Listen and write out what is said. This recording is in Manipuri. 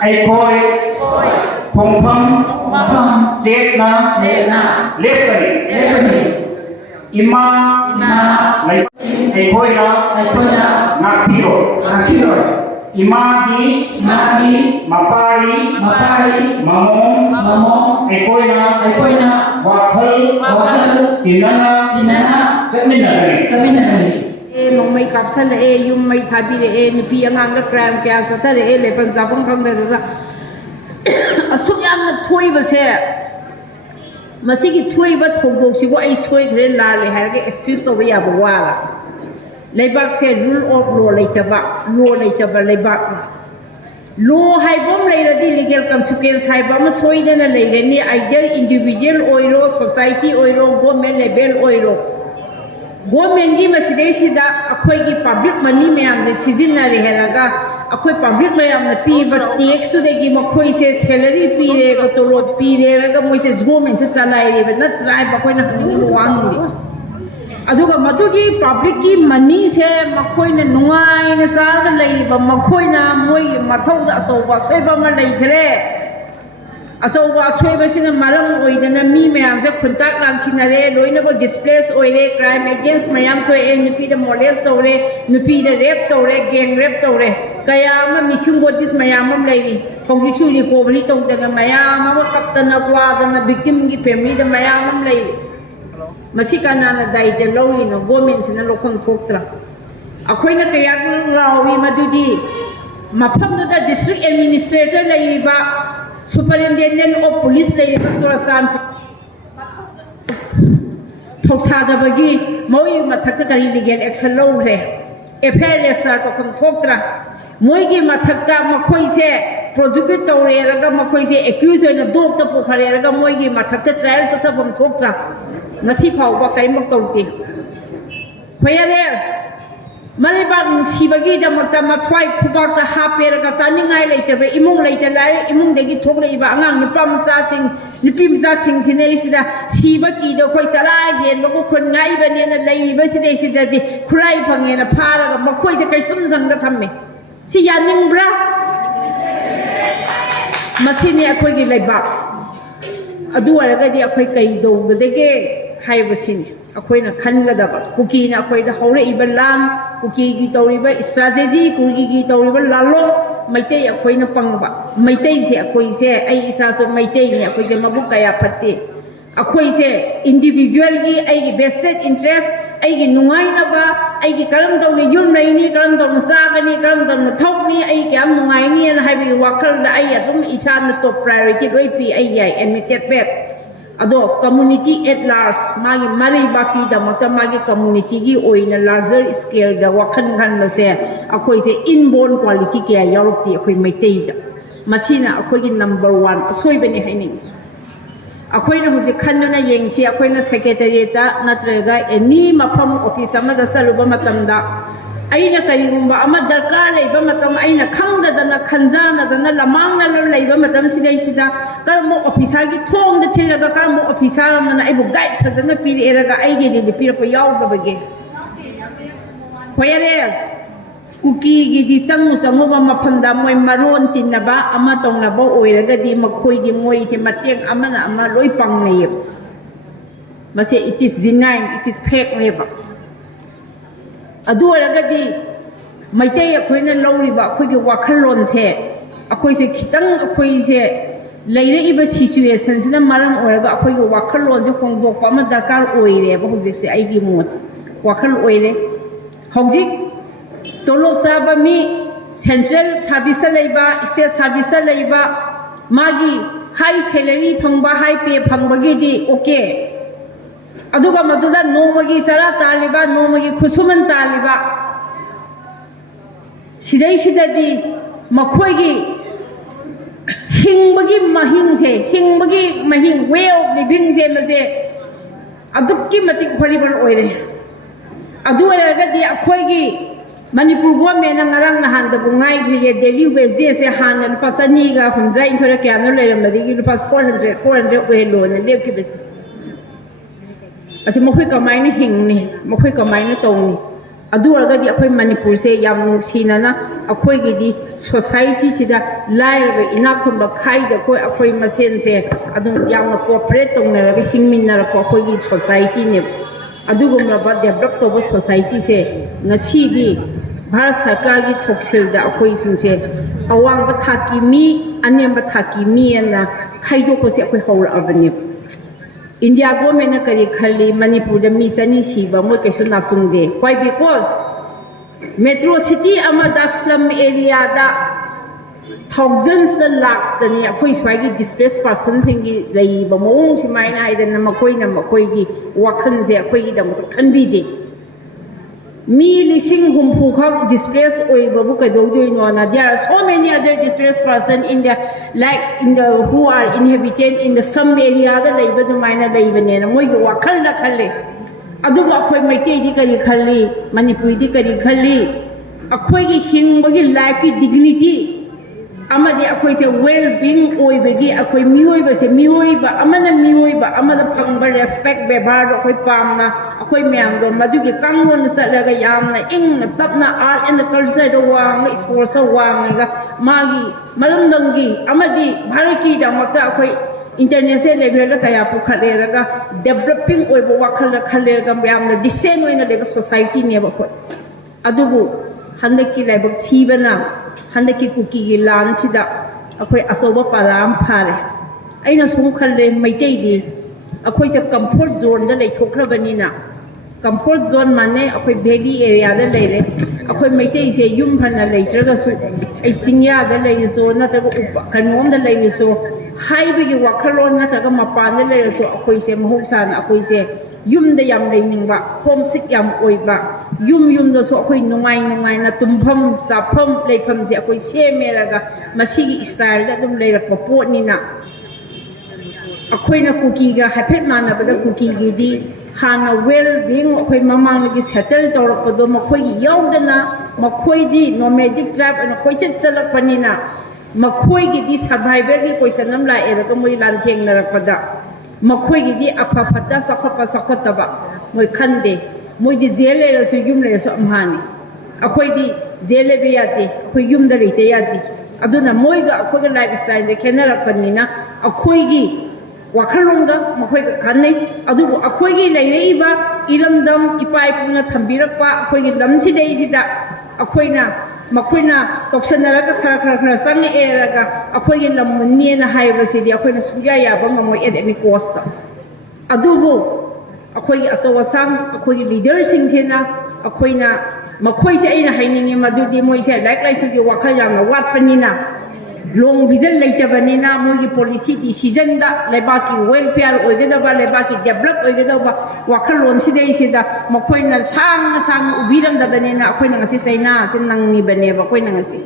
ai khôi khung phong chết na lép cái ima lấy ai khôi na ngạc piro imagi mapari mamong ai khôi na wakhal tinana chất minh là nông mây cặp sân là yung mây thái bị là nupi angang là gram kia sát là lấy phần giáo phong phong đó là suy âm là thui bớt xe mà sĩ cái thui bớt thùng bốc sĩ có ai xuôi cái là lấy hai cái excuse đó bây giờ bỏ qua là lấy bác xe rule of law lấy tập lấy bác law hai bom lấy là đi legal consequence hai bom xuôi đó là lấy cái này either individual oil society oil government level oil government की मसीदे सिदा अखोई की public money में हमसे सीजन ना रहे लगा अखोई public में हमने पी बट tax तो देगी मखोई से salary पी रहेगा तो लोग पी रहेगा मुझे government से सलाह रही है ना try बखोई ना कहीं को वांग नहीं अधूका मधु की public की money से मखोई ने नुआई ने साल का लई ब मखोई ना मुई मथौ दा सोवा सोवा में लई करे असोवा छोइबा सिना मारम ओइदना मी मयाम से खुंताक लानसिनरे लोइनबो डिस्प्लेस ओइरे क्राइम अगेंस्ट मयाम थोए नुपी द मोलेस तौरे नुपी द रेप तौरे गैंग रेप तौरे कयाम मिसिंग बोटिस मयाम लेगी होजिसु रिकवरी तौदना मयाम कप्तना क्वादना विक्टिम की फैमिली द मयाम लेगी मसी कानाना दाइते लौरिनो गवर्नमेंट सिना लोखन थोक्त्रा अखोइना कया रावी मदुदी मफमदुदा डिस्ट्रिक्ट एडमिनिस्ट्रेटर लेइबा Superintendent of Police lay Surasan Toksada Bagi, Moi Matakari legal action low here. A pair start of Toktra Moigi Matakta Makoise, prosecutor Raga Makoise, accused in a doctor for Raga Moigi Matakta trials of Toktra Nasipa Wakai Mototi. Whereas Maribang Sibagi the Matamatai Kubak the Happy Sunning I later, Imung later, Imung de Gitori Bangang, the Pamsasing, the Pimsasing Sinesida, Sibaki, the Koisala, and Lokun Naivan and the University that the Kuripang and a para of Makoita Kaisum and the Tame. See Yaning Bra Masini Akwagi like back. A doer Gadi Akwaido, the Dege Hivasini. अखोइना खनगदब कुकीना अखोइदा हौरइबा लान कुकीगी तौरिबा स्ट्रेटेजी कुकीगी तौरिबा लालो मैतै अखोइना पंगबा मैतै से अखोइसे आई इसासो मैतै ने अखोइसे मबुक कया फत्ते अखोइसे इंडिविजुअल की आईगी बेस्टेड इंटरेस्ट आईगी नुंगाइनाबा आईगी करम तौने युम लैनी करम तौने सागनी करम तौने थौनी आई क्याम नुंगाइनी न हाइबी वाखलदा आई अदुम इसाना टॉप प्रायोरिटी लोइ पी आई याई एडमिटेड बेट Ado community at large magi mari baki da mata magi community gi oina larger scale da wakhan khan ma se akhoi se inborn quality ke yorok ti akhoi maitei da masina akhoi gi number 1 asoi bani haini akhoi na huje khanna yeng si akhoi na secretariat da natraga any mafam office ama da saluba matam da aina karigumba ama darkar leiba matam aina khangdadana khanjanadana lamangna leiba matam sidai sida karmo officer gi thong da thilaga karmo officer mana aibu guide phajana piri eraga aige di pira ko yawdabage whereas kuki gi di sangu sangu ma mafanda moi maron tinaba ama tongnaba oiraga di makhoi gi moi the matek amana ama loi pangnei mase it is denying it is fake labor अदुअरगदी Meitei अखोइना लौरिबा अखोइगे वाखललोन से अखोइसे खितंग अखोइसे लैरइबा सिचुएशन सिना मरम ओरगा अखोइगे वाखललोन से होंदोकपा अमा दरकार ओइरे बा हुजिकसे आइगी मोत वाखल ओइरे हौजिक तोलोब चाबा मी सेंट्रल सर्विस लैबा स्टेट सर्विस लैबा मागी हाई सैलरी फंगबा हाई पे फंगबगीदी ओके अदुगा मदुदा नोमगी सरा तालिबा नोमगी खुसुमन तालिबा सिदै सिददी मखोइगी हिंबगी महिंग वे ऑफ लिविंग से मसे अदुक्की मतिक फरिबल ओइरे अदुअरगदी अखोइगी Manipur government ngarang nahan da bungai khriye daily wage se han lupa sani ga 100 inthora kya no leiramadi gi lupa 400 we lo na lepki besi Asi mokhui kamaina hingni, mokhui kamaina tongni. ꯑꯗꯨ ꯑꯣꯏꯔꯒꯗꯤ ꯑꯩꯈꯣꯏ ꯃꯅꯤꯄꯨꯔꯁꯦ ꯌꯥꯝ ꯅꯨꯡꯁꯤꯅꯅ ꯑꯩꯈꯣꯏꯒꯤꯗꯤ ꯁꯣꯁꯥꯏꯇꯤꯁꯤꯗ ꯂꯥꯏꯔꯕ ꯏꯅꯥꯛ ꯈꯨꯟꯕ ꯈꯥꯏꯗ ꯑꯩꯈꯣꯏ ꯃꯁꯦꯟꯁꯦ ꯑꯗꯨꯝ ꯌꯥꯝꯅ ꯀꯣꯑꯣꯄꯔꯦꯠ ꯇꯧꯅꯔꯒ ꯍꯤꯡꯃꯤꯟꯅꯔꯛꯄ ꯑꯩꯈꯣꯏꯒꯤ ꯁꯣꯁꯥꯏꯇꯤꯅꯦꯕ ꯑꯗꯨꯒꯨꯝꯂꯕ ꯗꯦꯚꯂꯞ ꯇꯧꯕ ꯁꯣꯁꯥꯏꯇꯤꯁꯦ ꯉꯁꯤꯗꯤ ꯚꯥꯔꯠ ꯁꯔꯀꯥꯔꯒꯤ ꯊꯧꯁꯤꯜꯗ ꯑꯩꯈꯣꯏꯁꯤꯡꯁꯦ ꯑꯋꯥꯡꯕ ꯊꯥꯛꯀꯤ ꯃꯤ ꯑꯅꯦꯝꯕ ꯊꯥꯛꯀꯤ ꯃꯤ ꯑꯅ ꯈꯥꯏꯗꯣꯛꯄꯁꯦ ꯑꯩꯈꯣꯏ ꯍꯧꯔꯛꯑꯕꯅꯦꯕ India government kari khali Manipur da mi sani siba mo kesu nasungde why because metro city amada slum area da thousands da lakh da ni akhoi swagi displaced persons singi lai ba mong si mai na idan makoi na makoi gi wakhan se akhoi gi da mo khanbi de mi lising humpu khak displaced oi babu ka do do no na there are so many other displaced person in the like in the who are inhabited in the some area da leiba du maina leiba ne na moi wa khal na khalle adu ba khoi maitei di kari khalli manipuri di kari khalli akhoi gi hingbagi life ki dignity amadi akhoi se well being oi bagi akhoi mioi ba se mioi ba amana phangba respect bebar akhoi pamna akhoi myam do madugi kangon salaga yamna ingna tapna art and culture do wang sports wang ga magi malamdangi amadi bharati da makta akhoi international level da kaya pu khaleraga developing oi bo wakhala khaleraga myamna decent oina leba society ne ba khoi adubu handaki laibak thibana handaki kuki gi lan chida akhoi asoba param phare aina sum khalle maitei di akhoi cha comfort zone da leithokrabani na comfort zone mane akhoi valley area da leire akhoi maitei se yum phana leitraga su ai singya da leire so na cha kanom da leire so haibi gi wakhalon na cha ga mapan da leire so akhoi se mahoksa na akhoi se yum da yam leining ba homesick yam oiba yum da so akhoi nungai na tumpham chappham leifam je akhoi semeraga masigi style da dum leirakpa pot ni na akhoi na kuki ga hapet mana bada kuki gi di hana well being akhoi mamang gi settle torap do makhoi gi yaudana makhoi di nomadic tribe and akhoi chalak panina makhoi gi di survivor gi question nam la eraga moi lan theng narakpada makhoi gi di apha phata sakhota ba moi khande moi di jele la su yum le so amhani akhoi di jele be yati akhoi yum da leite yati aduna moi ga akhoi ga lifestyle de khenara panina akhoi gi wakhalonga makhoi ga khanai adu akhoi gi leirei ba iramdam ipai puna thambirakpa akhoi gi lamsi dei sida akhoi na toksanaraga khara sang eraga akhoi gi lamni na haiba sidi akhoi na suya ya ba ngamo at any cost adubu akhoi asaw asam akhoi leader sing sena akhoi na makhoi se aina hainingi madudi moi se like su gi wakhal yang na wat panina long vision leitabani na moi gi policy decision da lebaki welfare oigeda ba lebaki develop oigeda ba wakhal lon si dei se da makhoi na sang ubiram da bani na akhoi na ngasi saina sin nang ni bane ba akhoi na ngasi